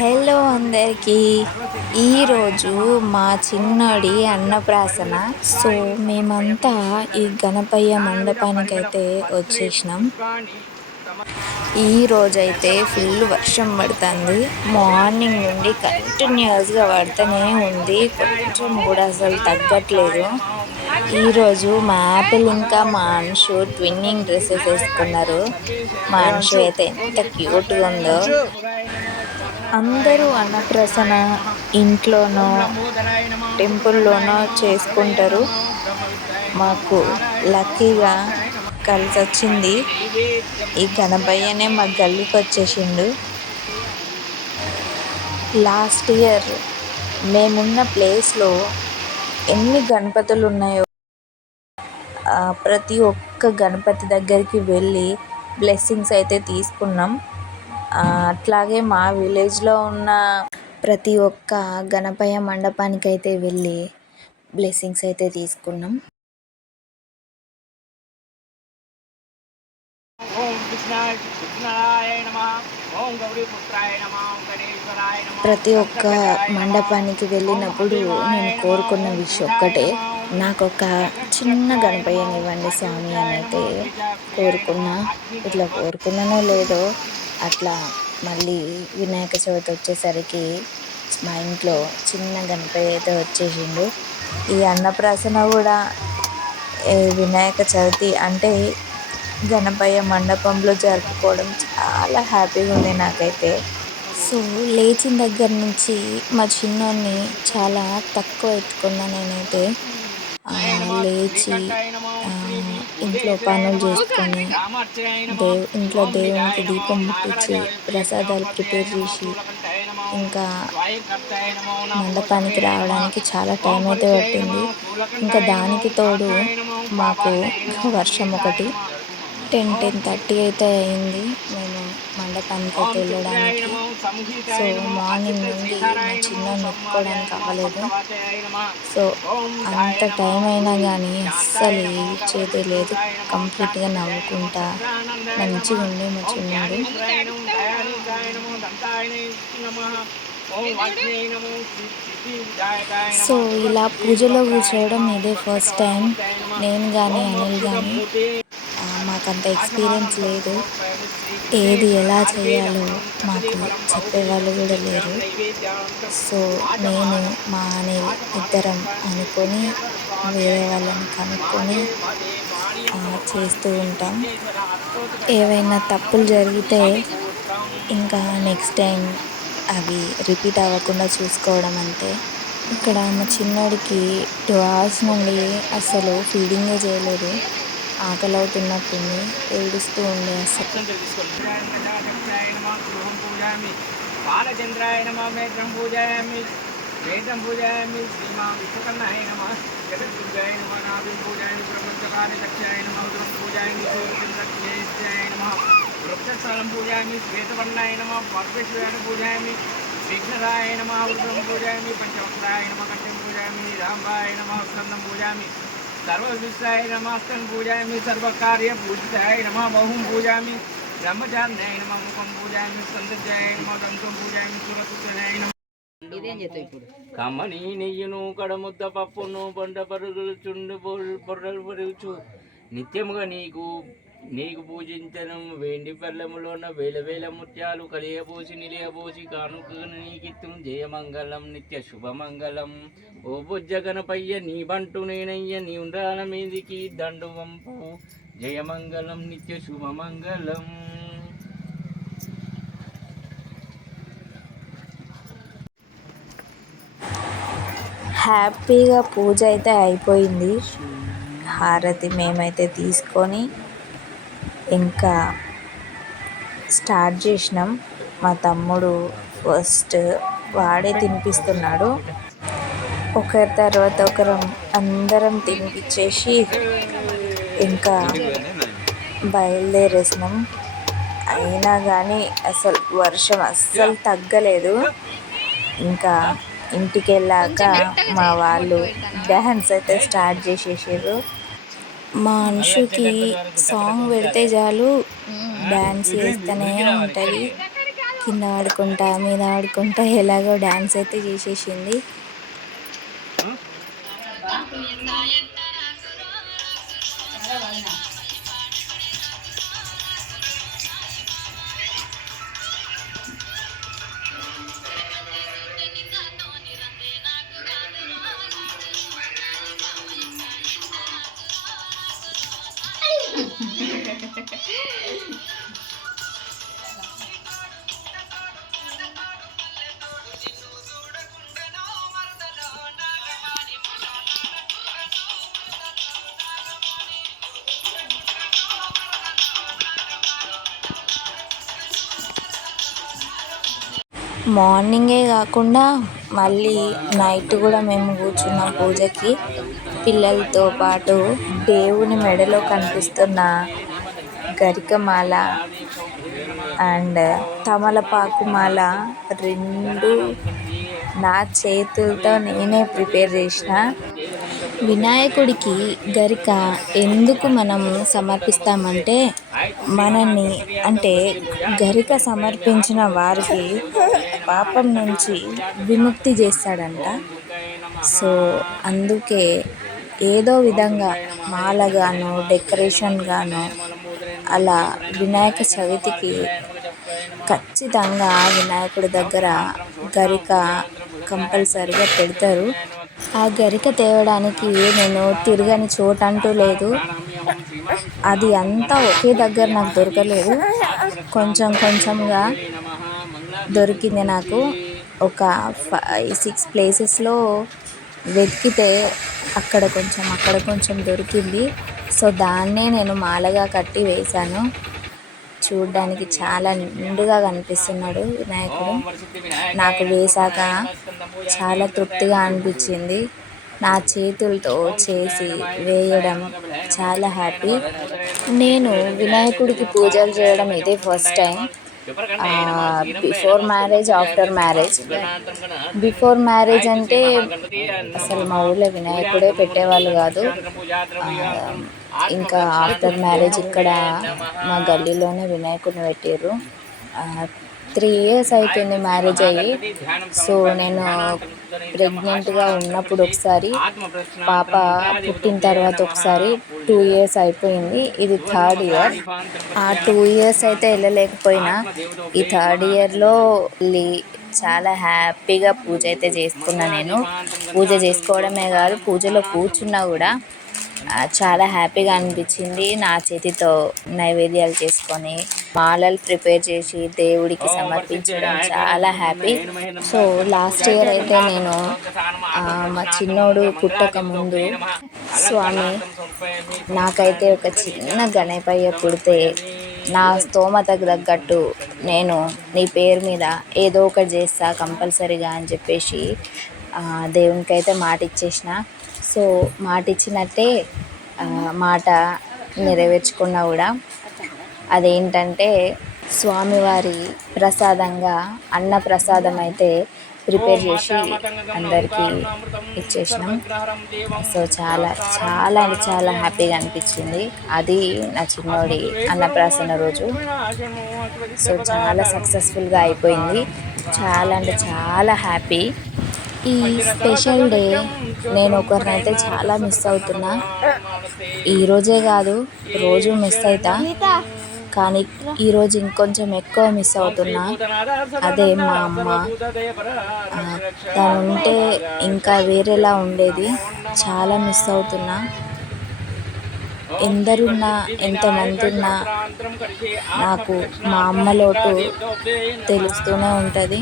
Hello అందరికీ. ఈరోజు మా చిన్నోడి అన్నప్రాసన. సో మేమంతా ఈ గణపయ్య మండపానికైతే వచ్చేసినాం. ఈరోజైతే ఫుల్ వర్షం పడుతుంది. మార్నింగ్ నుండి కంటిన్యూస్గా పడుతూనే ఉంది. కొంచెం కూడా అసలు తగ్గట్లేదు. ఈరోజు మా యాపిల్ ఇంకా మా అంశు ట్విన్నింగ్ డ్రెస్సెస్ వేసుకున్నారు. మా అంశు అయితే ఎంత క్యూట్గా ఉందో. అందరూ అన్నప్రాసన ఇంట్లోనో టెంపుల్లోనో చేసుకుంటారు. మాకు లక్కీగా కలిసి వచ్చింది. ఈ గణపయ్యనే మా గల్లీకి వచ్చేసిండు. లాస్ట్ ఇయర్ మేమున్న ప్లేస్లో ఎన్ని గణపతులు ఉన్నాయో ప్రతి ఒక్క గణపతి దగ్గరికి వెళ్ళి బ్లెస్సింగ్స్ అయితే తీసుకున్నాం. అట్లాగే మా విలేజ్లో ఉన్న ప్రతి ఒక్క గణపయ్య మండపానికి అయితే వెళ్ళి బ్లెస్సింగ్స్ అయితే తీసుకున్నాం. ప్రతి ఒక్క మండపానికి వెళ్ళినప్పుడు నేను కోరుకున్న విషయం ఒక్కటే, నాకు ఒక చిన్న గణపయ్యని ఇవ్వండి స్వామి అని అయితే కోరుకున్నా. ఇట్లా కోరుకున్నానో లేదో అట్లా మళ్ళీ వినాయక చవితి వచ్చేసరికి మా ఇంట్లో చిన్న గణపయ్య అయితే వచ్చేసిండు. ఈ అన్నప్రాసన కూడా వినాయక చవితి అంటే గణపయ్య మండపంలో జరుపుకోవడం చాలా హ్యాపీగా ఉంది నాకైతే. సో లేచిన దగ్గర నుంచి మా చిన్నోడిని చాలా తక్కువ ఎత్తుకున్నా నేనైతే. లేచి ఇంట్లో పనులు చేసుకొని ఇంట్లో దేవునికి దీపం ముట్టించి ప్రసాదాలు ప్రిపేర్ చేసి ఇంకా మండపానికి రావడానికి చాలా టైం అయితే పట్టింది. ఇంకా దానికి తోడు మాకు వర్షం ఒకటి. 10:30 అయితే అయింది మేము మండపానికి అయితే వెళ్ళడానికి. సో మార్నింగ్ నుండి మా చిన్నోడిని ఎత్తుకోవడానికి అవ్వలేదు. సో అంత టైం అయినా కానీ అస్సలు ఏడ్చేదే లేదు. కంప్లీట్గా నవ్వుకుంటా మంచిగా ఉండే మా చిన్నోడు. సో ఇలా పూజలో కూర్చోవడం ఇదే ఫస్ట్ టైం. నేను కానీ అనిల్ కానీ మాకంత ఎక్స్పీరియన్స్ లేదు. ఏది ఎలా చేయాలో మాకు చెప్పేవాళ్ళు కూడా లేరు. సో నేను మా అనిల్ ఇద్దరం అనుకొని వేరే వాళ్ళని కనుక్కొని చేస్తూ ఉంటాం. ఏవైనా తప్పులు జరిగితే ఇంకా నెక్స్ట్ టైం అవి రిపీట్ అవ్వకుండా చూసుకోవడం అంతే. ఇక్కడ మా చిన్నోడికి 2 hours నుండి అసలు ఫీడింగే చేయలేదు. ఆకలి అవుతున్నట్టుంది, ఏడుస్తూ ఉండే అసలు. వేదం పూజయామి శ్రీమాం విశ్వకర్ణాయ నమః జగద్గురుజాయ నమః నాభి పూజయామి ప్రపంచకార్య దక్షాయ నమః ఉదరం పూజయామి సూర్యచంద్రజ్యేష్ఠాయ నమః వృక్షస్థలం పూజయామి శ్వేతవర్ణాయ నమః పరమేశ్వరాయ పూజయామి విఘ్నరాయ నమః ఉదరం పూజయామి పంచవక్రాయ నమః కంఠం పూజయామి రాంబాయ నమః స్కందం పూజయామి సర్వవిశ్వాయ నమః స్తన్ పూజయామి సర్వకార్య పూజితాయ నమః బహుం పూజయామి బ్రహ్మచార్యాయ నమః ముఖం పూజయామి స్కందజాయ నమః దంతం పూజయామి సూరసుతాయ నమః. కమ్మని నెయ్యును కడముద్ద పప్పును బండ పరుగులు చుండు బొర్రలు పరుగుచు నిత్యముగా నీకు పూజించను. వేండి పల్లెములోన వేల వేల ముత్యాలు కలియబోసి నిలియబోసి కానుక నీకిత్తు. జయమంగళం నిత్య శుభమంగళం ఓ బుజ్జ గణపయ్య నీ బంటు నేనయ్య నీ ఉండ్రాల మీదికి దండు వంపు. జయమంగళం నిత్య శుభమంగళం. హ్యాపీగా పూజ అయితే అయిపోయింది. హారతి మేమైతే తీసుకొని ఇంకా స్టార్ట్ చేసినాం. మా తమ్ముడు ఫస్ట్ వాడే తినిపిస్తున్నాడు. ఒకరి తర్వాత ఒకరం అందరం తినిపించేసి ఇంకా బయలుదేరేసినాం. అయినా కానీ అసలు వర్షం అస్సలు తగ్గలేదు. ఇంకా ఇంటికి వెళ్ళాక మా వాళ్ళు డ్యాన్స్ అయితే స్టార్ట్ చేసేసారు. మా అంశుకి సాంగ్ పెడితే చాలు డ్యాన్స్ చేస్తూనే ఉంటుంది. కింద ఆడుకుంటా మీద ఆడుకుంటా ఎలాగో డ్యాన్స్ అయితే చేసేసింది. మార్నింగే కాకుండా మళ్ళీ నైట్ కూడా మేము కూర్చున్నాం పూజకి. పిల్లలతో పాటు దేవుని మెడలో కనిపిస్తున్న గరికమాల అండ్ తమలపాకు మాల రెండు నా చేతులతో నేనే ప్రిపేర్ చేసిన. వినాయకుడికి గరిక ఎందుకు మనం సమర్పిస్తామంటే, మనల్ని అంటే గరిక సమర్పించిన వారికి పాపం నుంచి విముక్తి చేస్తాడంట. సో అందుకే ఏదో విధంగా మాలగానో డెకరేషన్గానో అలా వినాయక చవితికి ఖచ్చితంగా వినాయకుడి దగ్గర గరిక కంపల్సరిగా పెడతారు. ఆ గరిక తేవడానికి నేను తిరగని చోటు అంటూ లేదు. అది అంతా ఒకే దగ్గర నాకు దొరకలేదు, కొంచెం కొంచెంగా దొరికింది నాకు. ఒక 5-6 ప్లేసెస్లో వెతికితే అక్కడ కొంచెం దొరికింది. సో దాన్నే నేను మాలగా కట్టి వేశాను. చూడ్డానికి చాలా నిండుగా కనిపిస్తున్నాడు వినాయకుడు. నాకు వేశాక చాలా తృప్తిగా అనిపించింది. నా చేతులతో చేసి వేయడం చాలా హ్యాపీ. నేను వినాయకుడికి పూజలు చేయడం ఇదే first time. Before marriage, after marriage. Before marriage అంటే అసలు మా ఊళ్ళో వినాయకుడే పెట్టేవాళ్ళు కాదు. ఇంకా ఆఫ్టర్ మ్యారేజ్ ఇక్కడ మా గల్లీలోనే వినాయకుడిని పెట్టారు. 3 years అవుతుంది మ్యారేజ్ అయ్యి. సో నేను ప్రెగ్నెంట్గా ఉన్నప్పుడు ఒకసారి, పాప పుట్టిన తర్వాత ఒకసారి, 2 years అయిపోయింది. ఇది 3rd year. ఆ 2 years అయితే వెళ్ళలేకపోయినా ఈ 3rd yearలో వెళ్ళి చాలా హ్యాపీగా పూజ అయితే చేసుకున్నా. నేను పూజ చేసుకోవడమే కాదు, పూజలో కూర్చున్నా కూడా చాలా హ్యాపీగా అనిపించింది. నా చేతితో నైవేద్యాలు చేసుకొని మాలలు ప్రిపేర్ చేసి దేవుడికి సమర్పించడం చాలా హ్యాపీ. సో లాస్ట్ ఇయర్ అయితే నేను మా చిన్నోడు పుట్టక ముందు, స్వామి నాకైతే ఒక చిన్న గణపయ్య పుడితే నా స్తోమతకు తగ్గట్టు నేను నీ పేరు మీద ఏదో ఒకటి చేస్తా కంపల్సరీగా అని చెప్పేసి దేవునికి అయితే మాట ఇచ్చేసిన. సో మాట ఇచ్చినట్టే మాట నెరవేర్చుకున్నా కూడా. అదేంటంటే స్వామివారి ప్రసాదంగా అన్నప్రసాదం అయితే ప్రిపేర్ చేసి అందరికీ ఇచ్చేసినాం. సో చాలా చాలా అంటే చాలా హ్యాపీగా అనిపించింది. అది నా చిన్నోడి అన్నప్రాసన రోజు. సో చాలా సక్సెస్ఫుల్గా అయిపోయింది. చాలా అంటే చాలా హ్యాపీ. ఈ స్పెషల్ డే నేను ఒకరినైతే చాలా మిస్ అవుతున్నా. ఈరోజే కాదు, రోజు మిస్ అవుతా, కానీ ఈరోజు ఇంకొంచెం ఎక్కువ మిస్ అవుతున్నా. అదే మా అమ్మ. తను ఉంటే ఇంకా వేరేలా ఉండేది. చాలా మిస్ అవుతున్నా. ఎందరున్నా ఎంతమంది ఉన్నా నాకు మా అమ్మ లోటు తెలుస్తూనే ఉంటుంది.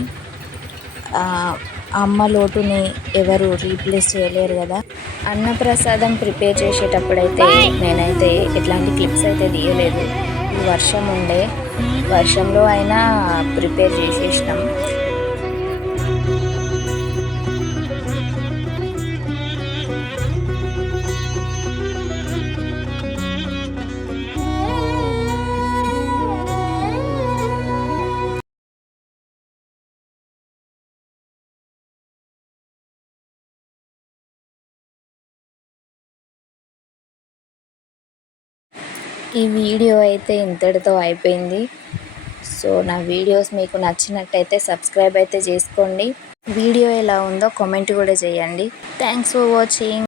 అమ్మ లోటుని ఎవరు రీప్లేస్ చేయలేరు కదా. అన్నప్రసాదం ప్రిపేర్ చేసేటప్పుడైతే నేనైతే ఎట్లాంటి క్లిప్స్ అయితే తీయలేదు. వర్షం ఉండే, వర్షంలో అయినా ప్రిపేర్ చేసేసినాం. ఈ వీడియో అయితే ఇంతటితో అయిపోయింది. సో నా వీడియోస్ మీకు నచ్చినట్టయితే సబ్స్క్రైబ్ అయితే చేసుకోండి. వీడియో ఎలా ఉందో కామెంట్ కూడా చేయండి. Thanks for watching.